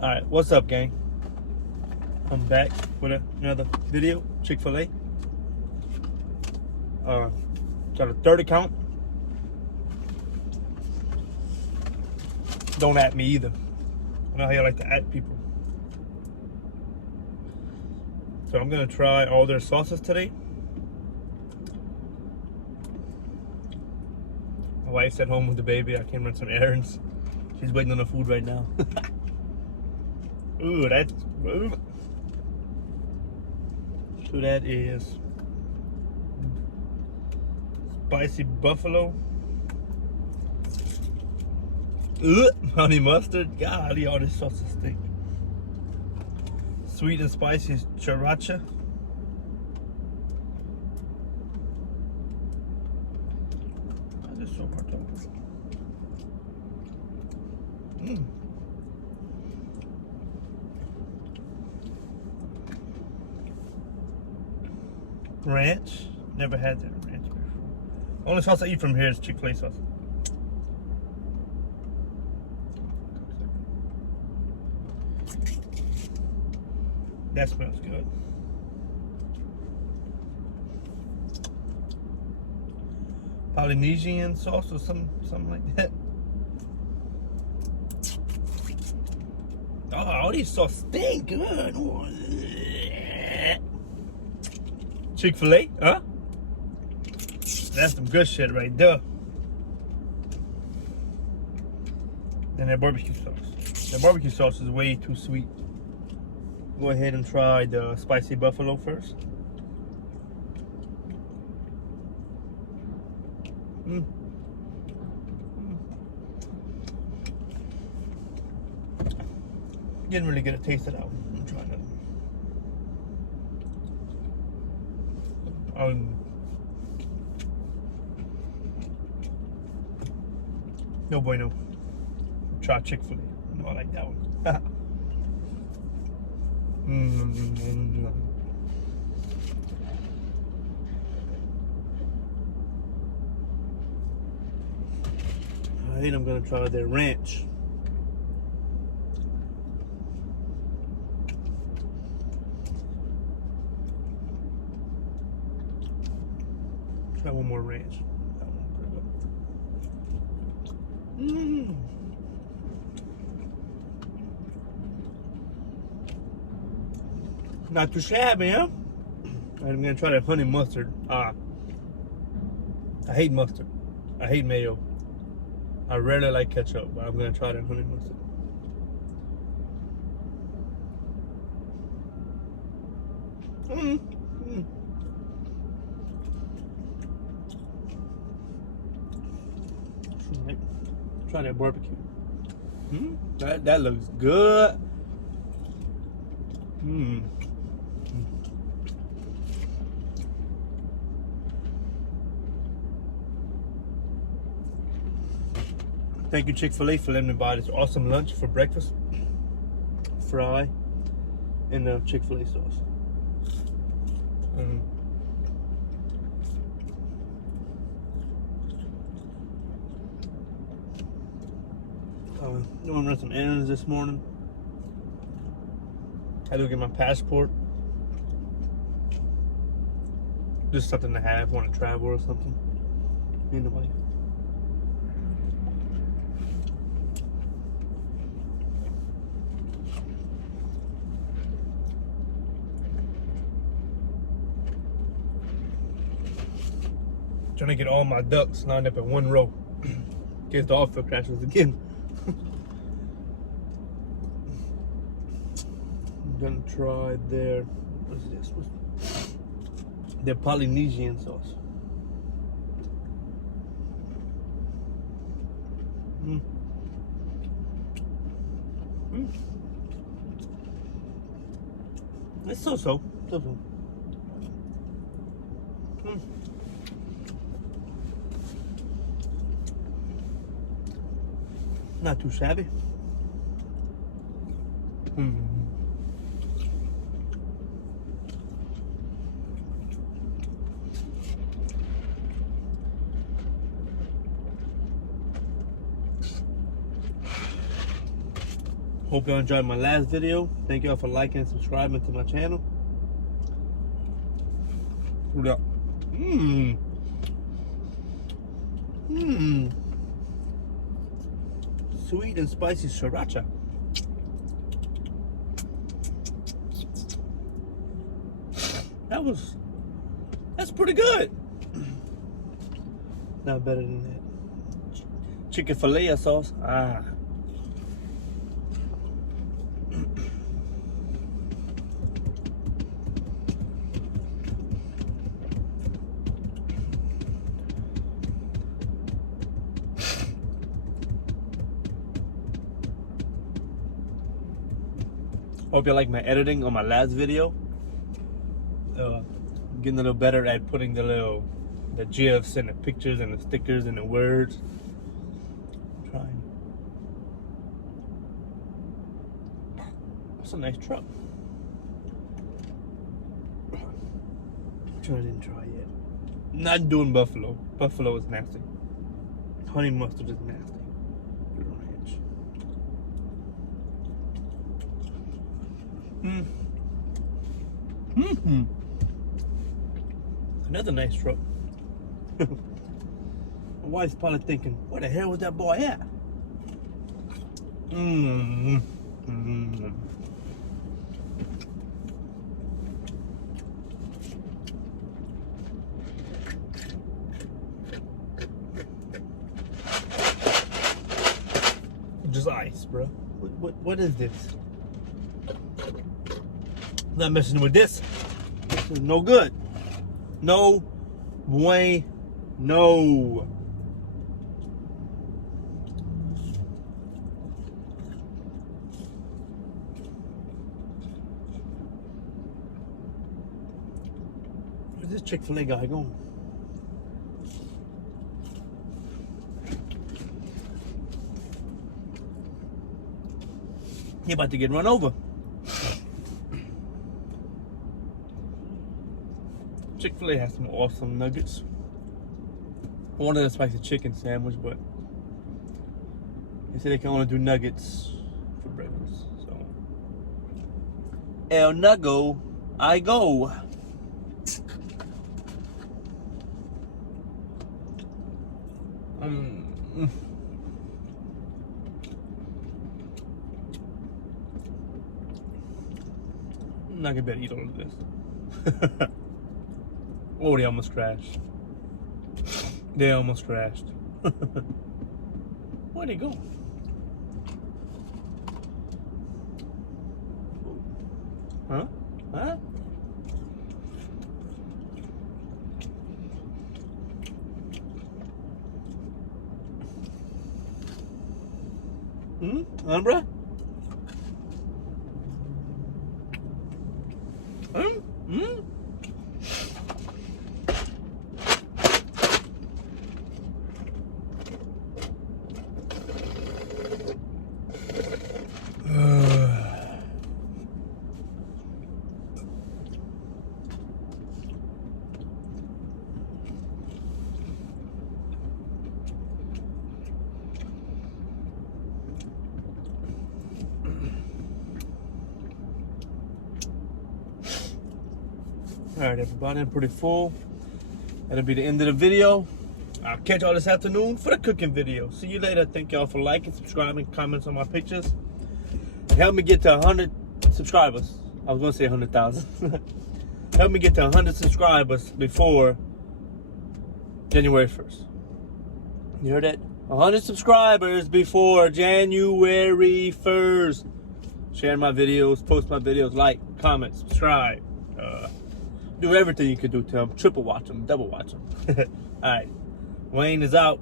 Alright, what's up, gang? I'm back with another video, Chick-fil-A. Got a third account. Don't at me either. I know how you like to at people. So I'm gonna try all their sauces today. My wife's at home with the baby. I came run some errands. She's waiting on the food right now. Ooh, that's... Ooh. So that is spicy buffalo. Honey mustard. Golly, all this sauce is thick. Sweet and spicy sriracha. Why is this so hard to open? Ranch. Never had that ranch before. Only sauce I eat from here is Chick-fil-A sauce. That smells good. Polynesian sauce or something like that. Oh, all these sauces stink good. Chick-fil-A, huh? That's some good shit right there. And that barbecue sauce. The barbecue sauce is way too sweet. Go ahead and try the spicy buffalo first. Didn't really get a taste of that one. I'm trying to. No bueno. Try Chick-fil-A. No, I like that one. Alright, I'm gonna try their ranch. Try one more ranch. That one pretty good. Not too shabby, huh? I'm gonna try that honey mustard. I hate mustard. I hate mayo. I rarely like ketchup, but I'm gonna try that honey mustard. Try that barbecue. That looks good. Thank you, Chick-fil-A, for letting me buy this awesome lunch for breakfast. Fry and the Chick-fil-A sauce. I'm gonna run some errands this morning. I had to get my passport. Just something to have, want to travel or something. Anyway. Trying to get all my ducks lined up in one row. In case the off-field crashes again. I'm gonna try their, what is this? Their Polynesian sauce. It's so-so. Not too shabby. Hope y'all enjoyed my last video. Thank y'all for liking and subscribing to my channel. Sweet and spicy sriracha. That's pretty good. Not better than that. Chicken filet sauce. Hope you like my editing on my last video. Getting a little better at putting the GIFs and the pictures and the stickers and the words. I'm trying. That's a nice truck. I didn't try yet. Not doing buffalo. Buffalo is nasty. Honey mustard is nasty. Ranch. Another nice truck. My wife's probably thinking, where the hell was that boy at? Just ice, bro. What is this? I'm not messing with this. This is no good. No way, no. Where's this Chick-fil-A guy going? He about to get run over. Chick-fil-A has some awesome nuggets. I wanted a spicy chicken sandwich, but they said they can only do nuggets for breakfast. So, El Nuggo, I go. I'm not gonna be able to eat all of this. Oh, they almost crashed. They almost crashed. Where'd they go? Huh? Huh? Bruh? Alright everybody, I'm pretty full. That'll be the end of the video. I'll catch y'all this afternoon for the cooking video. See you later. Thank y'all for liking, subscribing, comments on my pictures. Help me get to 100 subscribers. I was gonna say 100,000. Help me get to 100 subscribers before January 1st. You heard that? 100 subscribers before January 1st. Share my videos, post my videos, like, comment, subscribe. Do everything you can do to them. Triple watch them, double watch them. All right. Wayne is out.